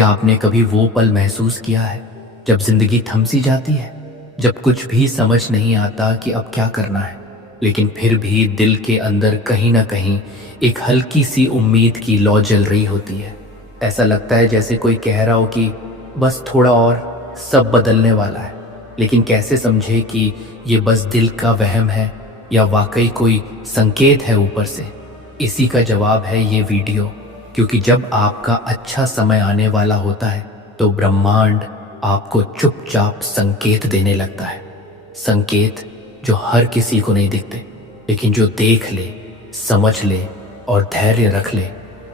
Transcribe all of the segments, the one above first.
क्या आपने कभी वो पल महसूस किया है जब जिंदगी थम सी जाती है, जब कुछ भी समझ नहीं आता कि अब क्या करना है, लेकिन फिर भी दिल के अंदर कहीं ना कहीं एक हल्की सी उम्मीद की लौ जल रही होती है। ऐसा लगता है जैसे कोई कह रहा हो कि बस थोड़ा और, सब बदलने वाला है। लेकिन कैसे समझे कि ये बस दिल का वहम है या वाकई कोई संकेत है ऊपर से? इसी का जवाब है ये वीडियो। क्योंकि जब आपका अच्छा समय आने वाला होता है तो ब्रह्मांड आपको चुपचाप संकेत देने लगता है। संकेत जो हर किसी को नहीं दिखते, लेकिन जो देख ले, समझ ले और धैर्य रख ले,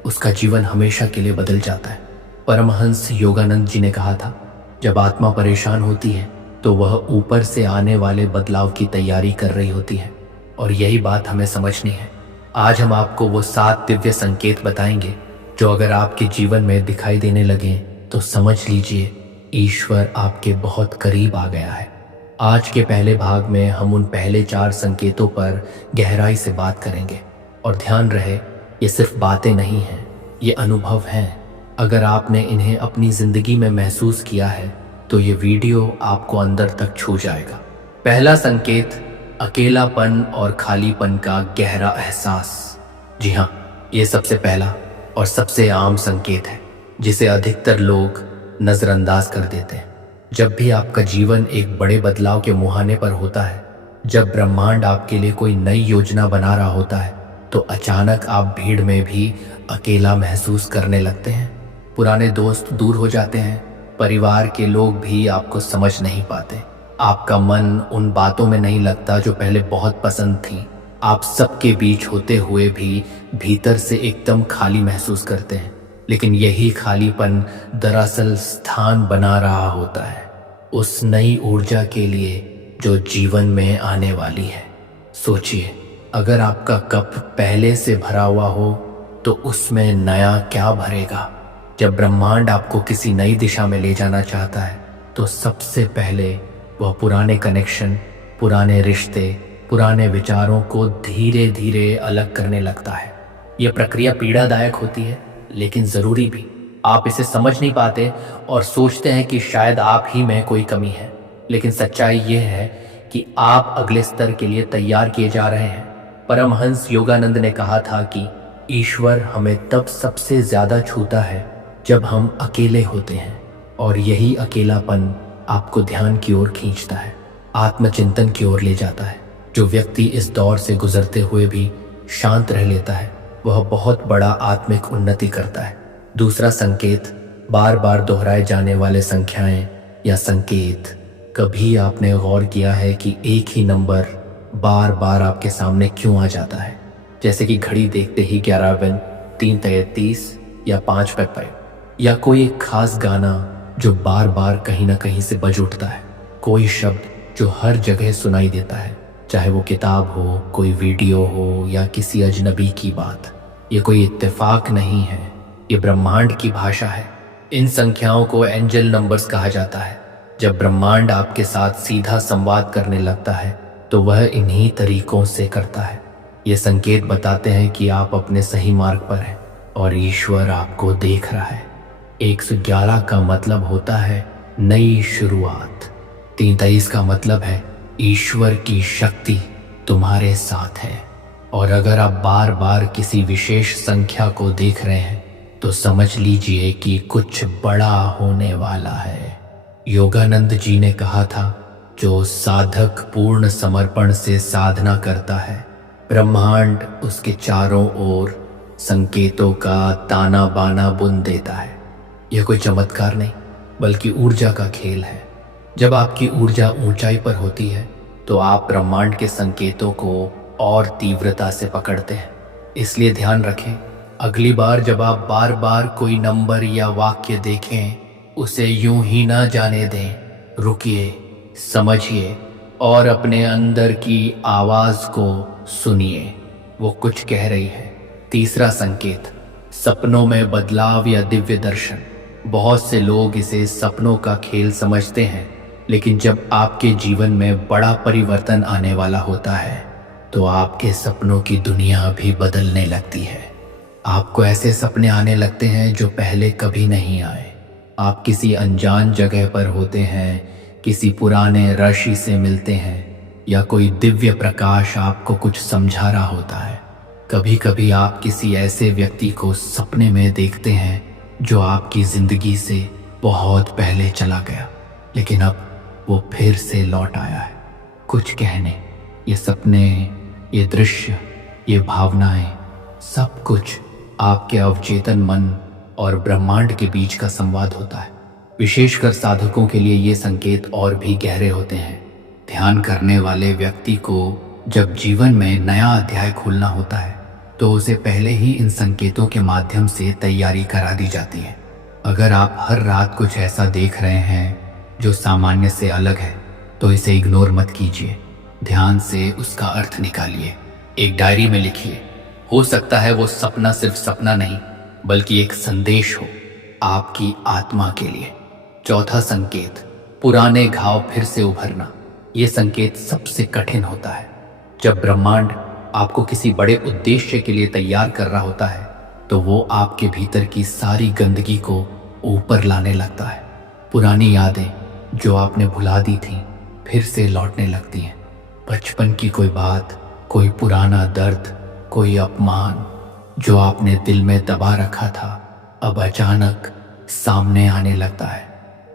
उसका जीवन हमेशा के लिए बदल जाता है। परमहंस योगानंद जी ने कहा था, जब आत्मा परेशान होती है तो वह ऊपर से आने वाले बदलाव की तैयारी कर रही होती है। और यही बात हमें समझनी है। आज हम आपको वो 7 दिव्य संकेत बताएंगे जो अगर आपके जीवन में दिखाई देने लगे तो समझ लीजिए ईश्वर आपके बहुत करीब आ गया है। आज के पहले भाग में हम उन पहले 4 संकेतों पर गहराई से बात करेंगे। और ध्यान रहे, ये सिर्फ बातें नहीं हैं, ये अनुभव हैं। अगर आपने इन्हें अपनी ज़िंदगी में महसूस किया है तो ये वीडियो आपको अंदर तक छू जाएगा। पहला संकेत, अकेलापन और खालीपन का गहरा एहसास। जी हाँ, ये सबसे पहला और सबसे आम संकेत है जिसे अधिकतर लोग नज़रअंदाज कर देते हैं। जब भी आपका जीवन एक बड़े बदलाव के मुहाने पर होता है, जब ब्रह्मांड आपके लिए कोई नई योजना बना रहा होता है, तो अचानक आप भीड़ में भी अकेला महसूस करने लगते हैं। पुराने दोस्त दूर हो जाते हैं, परिवार के लोग भी आपको समझ नहीं पाते, आपका मन उन बातों में नहीं लगता जो पहले बहुत पसंद थी। आप सबके बीच होते हुए भी भीतर से एकदम खाली महसूस करते हैं। लेकिन यही खालीपन दरअसल स्थान बना रहा होता है उस नई ऊर्जा के लिए जो जीवन में आने वाली है। सोचिए, अगर आपका कप पहले से भरा हुआ हो तो उसमें नया क्या भरेगा? जब ब्रह्मांड आपको किसी नई दिशा में ले जाना चाहता है तो सबसे पहले वह पुराने कनेक्शन, पुराने रिश्ते, पुराने विचारों को धीरे धीरे अलग करने लगता है। यह प्रक्रिया पीड़ादायक होती है लेकिन ज़रूरी भी। आप इसे समझ नहीं पाते और सोचते हैं कि शायद आप ही में कोई कमी है, लेकिन सच्चाई यह है कि आप अगले स्तर के लिए तैयार किए जा रहे हैं। परमहंस योगानंद ने कहा था कि ईश्वर हमें तब सबसे ज़्यादा छूता है जब हम अकेले होते हैं, और यही अकेलापन आपको ध्यान की ओर खींचता है, आत्मचिंतन की ओर ले जाता है। जो व्यक्ति इस दौर से गुजरते हुए भी शांत रह लेता है, वह बहुत बड़ा आत्मिक उन्नति करता है। दूसरा संकेत, बार बार दोहराए जाने वाले संख्याएं या संकेत। कभी आपने गौर किया है कि एक ही नंबर बार बार आपके सामने क्यों आ जाता है? जैसे कि घड़ी देखते ही 11 3:33 या 5:55, या कोई एक खास गाना जो बार बार कहीं ना कहीं से बज उठता है, कोई शब्द जो हर जगह सुनाई देता है, चाहे वो किताब हो, कोई वीडियो हो या किसी अजनबी की बात। ये कोई इत्तेफाक नहीं है, ये ब्रह्मांड की भाषा है। इन संख्याओं को एंजल नंबर्स कहा जाता है। जब ब्रह्मांड आपके साथ सीधा संवाद करने लगता है तो वह इन्हीं तरीकों से करता है। ये संकेत बताते हैं कि आप अपने सही मार्ग पर हैं और ईश्वर आपको देख रहा है। 111 का मतलब होता है नई शुरुआत। 33 का मतलब है ईश्वर की शक्ति तुम्हारे साथ है। और अगर आप बार बार किसी विशेष संख्या को देख रहे हैं तो समझ लीजिए कि कुछ बड़ा होने वाला है। योगानंद जी ने कहा था, जो साधक पूर्ण समर्पण से साधना करता है, ब्रह्मांड उसके चारों ओर संकेतों का ताना बाना बुन देता है। यह कोई चमत्कार नहीं बल्कि ऊर्जा का खेल है। जब आपकी ऊर्जा ऊंचाई पर होती है तो आप ब्रह्मांड के संकेतों को और तीव्रता से पकड़ते हैं। इसलिए ध्यान रखें, अगली बार जब आप बार बार कोई नंबर या वाक्य देखें, उसे यूं ही ना जाने दें। रुकिए, समझिए और अपने अंदर की आवाज़ को सुनिए, वो कुछ कह रही है। तीसरा संकेत, सपनों में बदलाव या दिव्य दर्शन। बहुत से लोग इसे सपनों का खेल समझते हैं, लेकिन जब आपके जीवन में बड़ा परिवर्तन आने वाला होता है तो आपके सपनों की दुनिया भी बदलने लगती है। आपको ऐसे सपने आने लगते हैं जो पहले कभी नहीं आए। आप किसी अनजान जगह पर होते हैं, किसी पुराने ऋषि से मिलते हैं, या कोई दिव्य प्रकाश आपको कुछ समझा रहा होता है। कभी कभी आप किसी ऐसे व्यक्ति को सपने में देखते हैं जो आपकी जिंदगी से बहुत पहले चला गया, लेकिन अब वो फिर से लौट आया है। कुछ कहने, ये सपने, ये दृश्य, ये भावनाएं, सब कुछ आपके अवचेतन मन और ब्रह्मांड के बीच का संवाद होता है। विशेषकर साधकों के लिए ये संकेत और भी गहरे होते हैं। ध्यान करने वाले व्यक्ति को जब जीवन में नया अध्याय खोलना होता है तो उसे पहले ही इन संकेतों के माध्यम से तैयारी करा दी जाती है। अगर आप हर रात कुछ ऐसा देख रहे हैं जो सामान्य से अलग है तो इसे इग्नोर मत कीजिए। ध्यान से उसका अर्थ निकालिए, एक डायरी में लिखिए। हो सकता है वो सपना सिर्फ सपना नहीं बल्कि एक संदेश हो आपकी आत्मा के लिए। चौथा संकेत, पुराने घाव फिर से उभरना। ये संकेत सबसे कठिन होता है। जब ब्रह्मांड आपको किसी बड़े उद्देश्य के लिए तैयार कर रहा होता है तो वो आपके भीतर की सारी गंदगी को ऊपर लाने लगता है। पुरानी यादें जो आपने भुला दी थीं फिर से लौटने लगती हैं। बचपन की कोई बात, कोई पुराना दर्द, कोई अपमान जो आपने दिल में दबा रखा था अब अचानक सामने आने लगता है।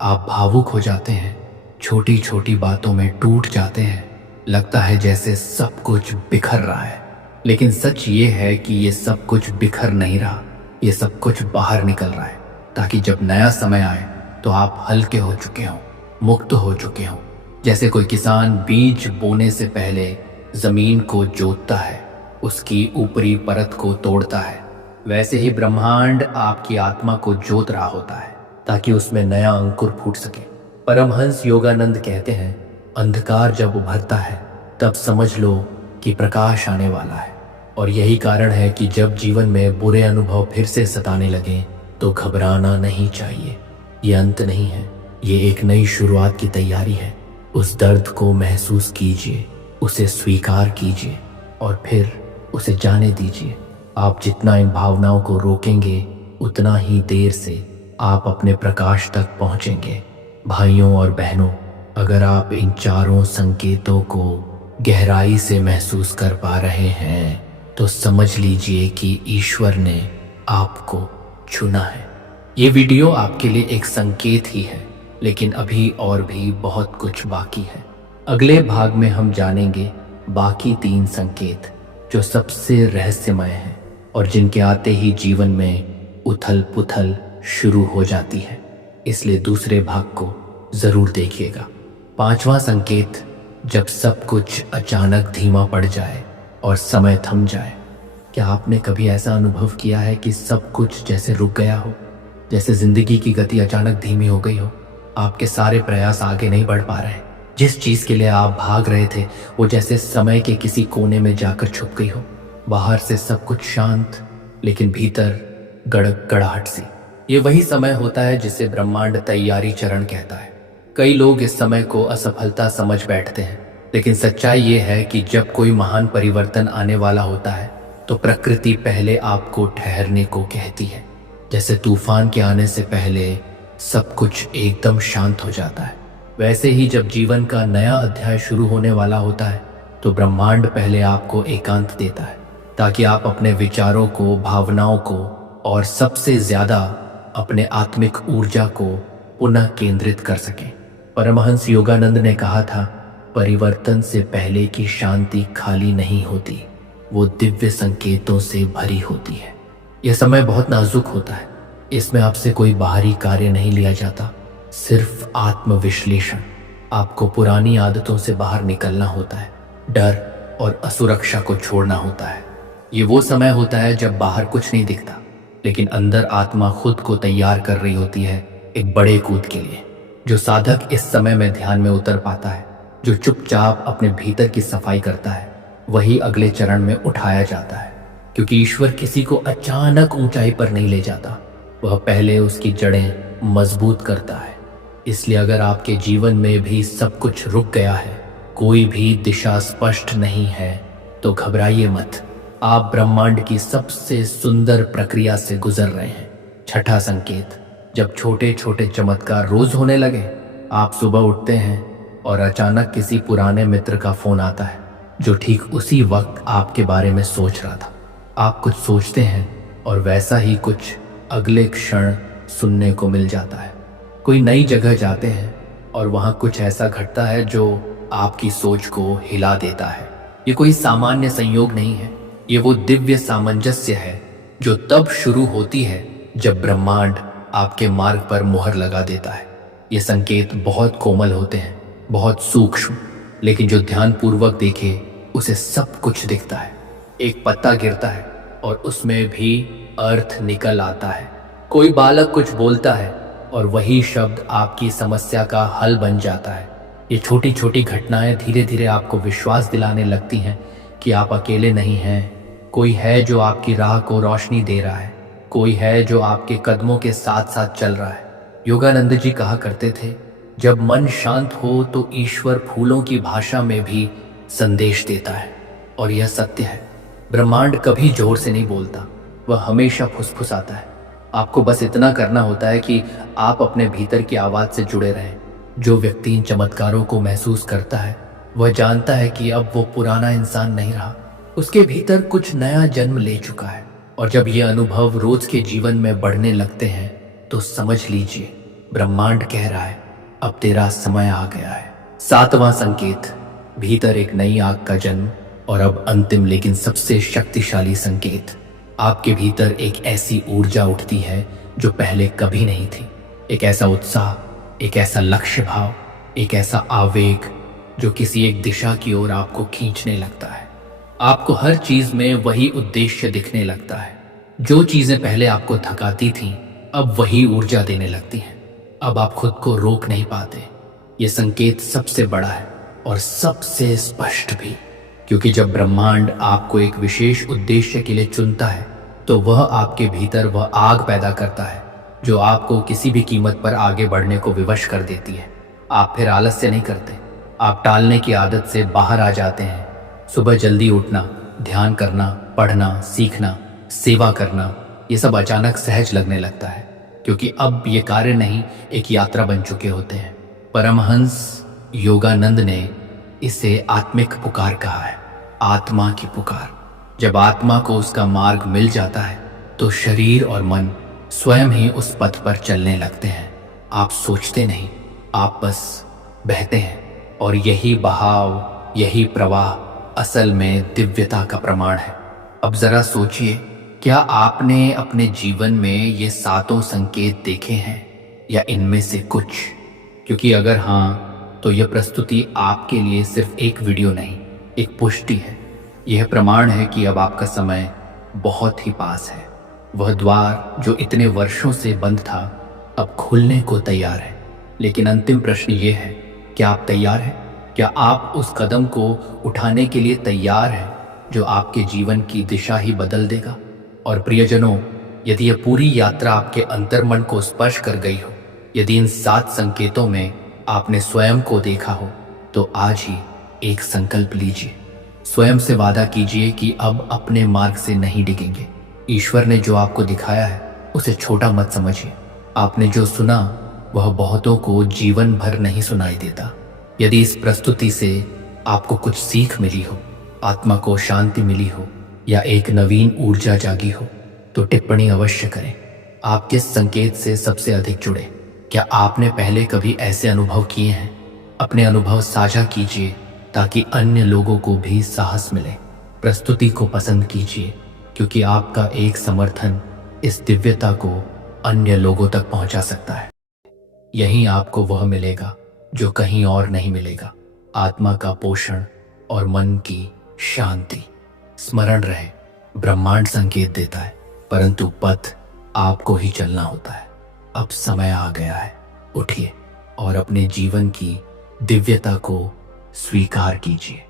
आप भावुक हो जाते हैं, छोटी छोटी बातों में टूट जाते हैं। लगता है जैसे सब कुछ बिखर रहा है, लेकिन सच ये है कि ये सब कुछ बिखर नहीं रहा, ये सब कुछ बाहर निकल रहा है ताकि जब नया समय आए तो आप हल्के हो चुके हों, मुक्त हो चुके हों। जैसे कोई किसान बीज बोने से पहले जमीन को जोतता है, उसकी ऊपरी परत को तोड़ता है, वैसे ही ब्रह्मांड आपकी आत्मा को जोत रहा होता है ताकि उसमें नया अंकुर फूट सके। परमहंस योगानंद कहते हैं, अंधकार जब उभरता है तब समझ लो कि प्रकाश आने वाला है। और यही कारण है कि जब जीवन में बुरे अनुभव फिर से सताने लगें तो घबराना नहीं चाहिए। ये अंत नहीं है, ये एक नई शुरुआत की तैयारी है। उस दर्द को महसूस कीजिए, उसे स्वीकार कीजिए और फिर उसे जाने दीजिए। आप जितना इन भावनाओं को रोकेंगे उतना ही देर से आप अपने प्रकाश तक पहुंचेंगे। भाइयों और बहनों, अगर आप इन चारों संकेतों को गहराई से महसूस कर पा रहे हैं तो समझ लीजिए कि ईश्वर ने आपको चुना है। ये वीडियो आपके लिए एक संकेत ही है, लेकिन अभी और भी बहुत कुछ बाकी है। अगले भाग में हम जानेंगे बाकी 3 संकेत जो सबसे रहस्यमय हैं और जिनके आते ही जीवन में उथल पुथल शुरू हो जाती है। इसलिए दूसरे भाग को जरूर देखिएगा। 5वां संकेत, जब सब कुछ अचानक धीमा पड़ जाए और समय थम जाए। क्या आपने कभी ऐसा अनुभव किया है कि सब कुछ जैसे रुक गया हो, जैसे जिंदगी की गति अचानक धीमी हो गई हो? आपके सारे प्रयास आगे नहीं बढ़ पा रहे। जिस चीज के लिए आप भाग रहे थे वो जैसे समय के किसी कोने में जाकर छुप गई हो। बाहर से सब कुछ शांत, लेकिन भीतर गड़गड़ाहट सी। ये वही समय होता है जिसे ब्रह्मांड तैयारी चरण कहता है। कई लोग इस समय को असफलता समझ बैठते हैं, लेकिन सच्चाई ये है कि जब कोई महान परिवर्तन आने वाला होता है तो प्रकृति पहले आपको ठहरने को कहती है। जैसे तूफान के आने से पहले सब कुछ एकदम शांत हो जाता है, वैसे ही जब जीवन का नया अध्याय शुरू होने वाला होता है तो ब्रह्मांड पहले आपको एकांत देता है ताकि आप अपने विचारों को, भावनाओं को और सबसे ज्यादा अपने आत्मिक ऊर्जा को पुनः केंद्रित कर सकें। परमहंस योगानंद ने कहा था, परिवर्तन से पहले की शांति खाली नहीं होती, वो दिव्य संकेतों से भरी होती है। यह समय बहुत नाजुक होता है। इसमें आपसे कोई बाहरी कार्य नहीं लिया जाता, सिर्फ आत्मविश्लेषण। आपको पुरानी आदतों से बाहर निकलना होता है, डर और असुरक्षा को छोड़ना होता है। ये वो समय होता है जब बाहर कुछ नहीं दिखता, लेकिन अंदर आत्मा खुद को तैयार कर रही होती है एक बड़े कूद के लिए। जो साधक इस समय में ध्यान में उतर पाता है, जो चुपचाप अपने भीतर की सफाई करता है, वही अगले चरण में उठाया जाता है। क्योंकि ईश्वर किसी को अचानक ऊंचाई पर नहीं ले जाता, वह पहले उसकी जड़ें मजबूत करता है। इसलिए अगर आपके जीवन में भी सब कुछ रुक गया है, कोई भी दिशा स्पष्ट नहीं है, तो घबराइए मत। आप ब्रह्मांड की सबसे सुंदर प्रक्रिया से गुजर रहे हैं। छठा संकेत, जब छोटे छोटे चमत्कार रोज होने लगे, आप सुबह उठते हैं और अचानक किसी पुराने मित्र का फोन आता है जो ठीक उसी वक्त आपके बारे में सोच रहा था। आप कुछ सोचते हैं और वैसा ही कुछ अगले क्षण सुनने को मिल जाता है। कोई नई जगह जाते हैं और वहाँ कुछ ऐसा घटता है जो आपकी सोच को हिला देता है। ये कोई सामान्य संयोग नहीं है, ये वो दिव्य सामंजस्य है जो तब शुरू होती है जब ब्रह्मांड आपके मार्ग पर मुहर लगा देता है। ये संकेत बहुत कोमल होते हैं, बहुत सूक्ष्म, लेकिन जो ध्यानपूर्वक देखे उसे सब कुछ दिखता है। एक पत्ता गिरता है और उसमें भी अर्थ निकल आता है। कोई बालक कुछ बोलता है और वही शब्द आपकी समस्या का हल बन जाता है। ये छोटी छोटी घटनाएं धीरे धीरे आपको विश्वास दिलाने लगती हैं कि आप अकेले नहीं हैं। कोई है जो आपकी राह को रोशनी दे रहा है, कोई है जो आपके कदमों के साथ साथ चल रहा है। योगानंद जी कहा करते थे, जब मन शांत हो तो ईश्वर फूलों की भाषा में भी संदेश देता है। और यह सत्य है, ब्रह्मांड कभी जोर से नहीं बोलता, वह हमेशा फुसफुसाता है। आपको बस इतना करना होता है कि आप अपने भीतर की आवाज़ से जुड़े रहें। जो व्यक्ति इन चमत्कारों को महसूस करता है वह जानता है कि अब वो पुराना इंसान नहीं रहा, उसके भीतर कुछ नया जन्म ले चुका है। और जब ये अनुभव रोज के जीवन में बढ़ने लगते हैं तो समझ लीजिए ब्रह्मांड कह रहा है, अब तेरा समय आ गया है। 7वां संकेत, भीतर एक नई आग का जन्म। और अब अंतिम लेकिन सबसे शक्तिशाली संकेत, आपके भीतर एक ऐसी ऊर्जा उठती है जो पहले कभी नहीं थी। एक ऐसा उत्साह, एक ऐसा लक्ष्य भाव, एक ऐसा आवेग जो किसी एक दिशा की ओर आपको खींचने लगता है। आपको हर चीज में वही उद्देश्य दिखने लगता है। जो चीजें पहले आपको थकाती थीं अब वही ऊर्जा देने लगती हैं। अब आप खुद को रोक नहीं पाते। ये संकेत सबसे बड़ा है और सबसे स्पष्ट भी, क्योंकि जब ब्रह्मांड आपको एक विशेष उद्देश्य के लिए चुनता है तो वह आपके भीतर वह आग पैदा करता है जो आपको किसी भी कीमत पर आगे बढ़ने को विवश कर देती है। आप फिर आलस्य नहीं करते, आप टालने की आदत से बाहर आ जाते हैं। सुबह जल्दी उठना, ध्यान करना, पढ़ना, सीखना, सेवा करना, ये सब अचानक सहज लगने लगता है, क्योंकि अब ये कार्य नहीं एक यात्रा बन चुके होते हैं। परमहंस योगानंद ने इसे आत्मिक पुकार कहा है, आत्मा की पुकार। जब आत्मा को उसका मार्ग मिल जाता है तो शरीर और मन स्वयं ही उस पथ पर चलने लगते हैं। आप सोचते नहीं, आप बस बहते हैं। और यही बहाव, यही प्रवाह असल में दिव्यता का प्रमाण है। अब जरा सोचिए, क्या आपने अपने जीवन में ये 7 संकेत देखे हैं या इनमें से कुछ? क्योंकि अगर हाँ, तो यह प्रस्तुति आपके लिए सिर्फ एक वीडियो नहीं, एक पुष्टि है। यह प्रमाण है कि अब आपका समय बहुत ही पास है। वह द्वार जो इतने वर्षों से बंद था अब खुलने को तैयार है। लेकिन अंतिम प्रश्न ये है, क्या आप तैयार हैं? क्या आप उस कदम को उठाने के लिए तैयार हैं जो आपके जीवन की दिशा ही बदल देगा? और प्रियजनों, यदि यह पूरी यात्रा आपके अंतर्मन को स्पर्श कर गई हो, यदि इन 7 संकेतों में आपने स्वयं को देखा हो, तो आज ही एक संकल्प लीजिए। स्वयं से वादा कीजिए कि अब अपने मार्ग से नहीं डिगेंगे। ईश्वर ने जो आपको दिखाया है उसे छोटा मत समझिए। आपने जो सुना वह बहुतों को जीवन भर नहीं सुनाई देता। यदि इस प्रस्तुति से आपको कुछ सीख मिली हो, आत्मा को शांति मिली हो या एक नवीन ऊर्जा जागी हो, तो टिप्पणी अवश्य करें। आप किस संकेत से सबसे अधिक जुड़े? क्या आपने पहले कभी ऐसे अनुभव किए हैं? अपने अनुभव साझा कीजिए ताकि अन्य लोगों को भी साहस मिले। प्रस्तुति को पसंद कीजिए, क्योंकि आपका एक समर्थन इस दिव्यता को अन्य लोगों तक पहुंचा सकता है। यहीं आपको वह मिलेगा जो कहीं और नहीं मिलेगा, आत्मा का पोषण और मन की शांति। स्मरण रहे, ब्रह्मांड संकेत देता है, परंतु पथ आपको ही चलना होता है। अब समय आ गया है, उठिए और अपने जीवन की दिव्यता को स्वीकार कीजिए।